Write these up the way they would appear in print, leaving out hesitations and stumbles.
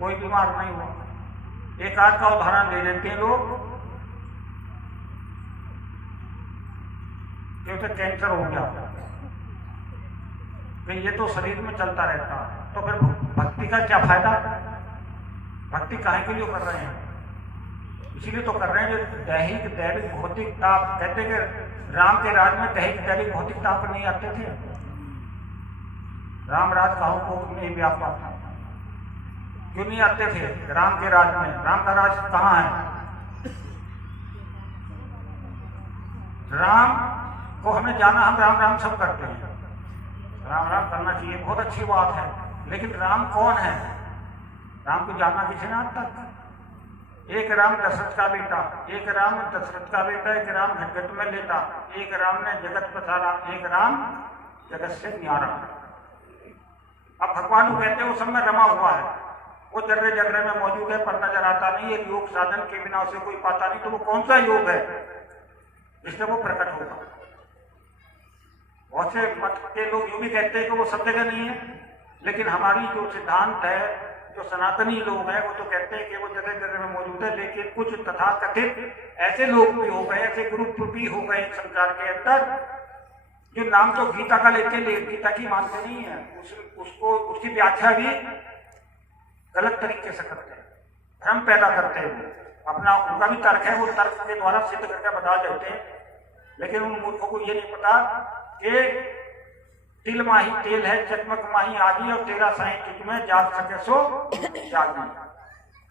कोई बीमार नहीं हुआ। एक आध का उदाहरण दे देते हैं लोग कि उसे कैंसर हो गया, कि ये तो शरीर में चलता रहता, तो फिर भक्ति का क्या फायदा? भक्ति काहे के लिए कर रहे हैं? इसीलिए तो कर रहे हैं जो दैहिक दैविक भौतिक ताप, कहते हैं कि राम के राज में दैहिक दैविक भौतिक ताप नहीं आते थे। राम राज काहू को नहीं व्यापा था, क्यों नहीं आते थे राम के राज में? राम का राज कहाँ है? राम को हमने जाना, हम राम राम सब करते हैं, राम राम करना चाहिए, बहुत अच्छी बात है, लेकिन राम कौन है? राम को जानना किसी ने आज तक? एक राम दशरथ का बेटा, एक राम दशरथ का बेटा, एक राम घटघट में लेता, एक राम ने जगत पसारा, एक राम जगत से न्यारा। अब भगवान को कहते हैं वो सब में रमा हुआ है, वो जर्रे जर्रे में मौजूद है, पर नजर आता नहीं है। योग साधन के बिना उसे कोई पाता नहीं, तो वो कौन सा योग है जिससे वो प्रकट होगा? बहुत से मत के लोग यूं भी कहते हैं कि वो सब जगह नहीं है, लेकिन हमारी जो सिद्धांत है, जो सनातनी लोग हैं, वो तो कहते हैं कि वो जगह जगह में मौजूद है। लेकिन कुछ तथाकथित ऐसे लोग भी हो गए, ऐसे ग्रुप भी हो गए संसार के अंदर, जो नाम तो गीता का लेते हैं, गीता की मानते नहीं है, उसको उसकी व्याख्या भी गलत तरीके से करते हैं, भ्रम पैदा करते हैं। अपना उनका भी तर्क है, वो तर्क के द्वारा सिद्ध करके बता देते हैं, लेकिन उन मूर्खों को ये नहीं पता कि तिल माही तेल है, चकमक माही आगी, और तेरा साई तुझ में जाग सके सो जागी।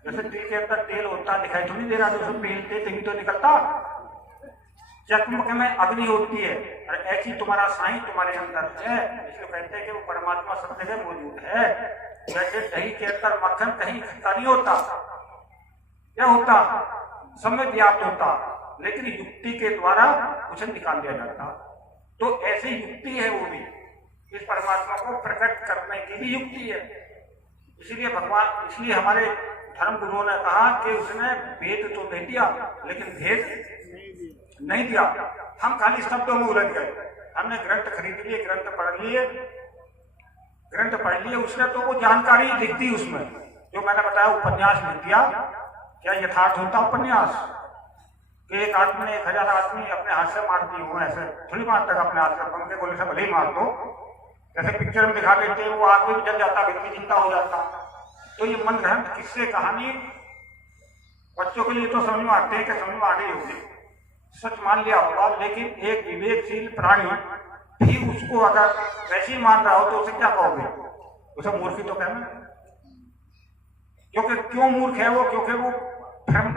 जैसे तिल के अंदर तेल होता दिखाई तो नहीं दे रहा, जो पेलते तभी तो निकलता। चकमक में अग्नि होती है, और ऐसी तुम्हारा साई तुम्हारे अंदर है, इसलिए कहते हैं कि वो परमात्मा सब जगह मौजूद है। जैसे दही के अंदर मक्खन कहीं इकट्ठा नहीं होता, क्या होता? सब में व्याप्त होता, लेकिन युक्ति के द्वारा उसे निकाल दिया जाता। तो ऐसी युक्ति है वो भी, इस परमात्मा को प्रकट करने की भी युक्ति है। इसीलिए भगवान, इसलिए हमारे धर्म गुरुओं ने कहा कि उसने वेद तो दे दिया, लेकिन भेद नहीं दिया। हम खाली शब्दों में उलझ गए, हमने ग्रंथ खरीद लिए, ग्रंथ पढ़ लिए, उसने तो वो जानकारी लिख दी उसमें, जो मैंने बताया उपन्यास लिख दिया। क्या यथार्थ होता उपन्यास? एक आदमी ने 1000 आदमी अपने हाथ से मार दी हो, ऐसे थोड़ी मार तक अपने हाथ से, पंखे गोले से भले ही मार दो, जैसे पिक्चर में दिखा देते हैं, वो आदमी भी जल जाता, व्यक्ति जिंदा हो जाता। तो ये मन गढ़ंत किस्से कहानी बच्चों के लिए तो समझ में आते हैं कि समझ में आ गई होगी, सच मान लिया होगा, लेकिन एक विवेकशील प्राणी भी उसको अगर वैसे ही मान रहा हो तो उसे क्या कहोगे? उसे मूर्ख ही तो कहना। क्योंकि क्यों मूर्ख है वो? क्योंकि वो भ्रम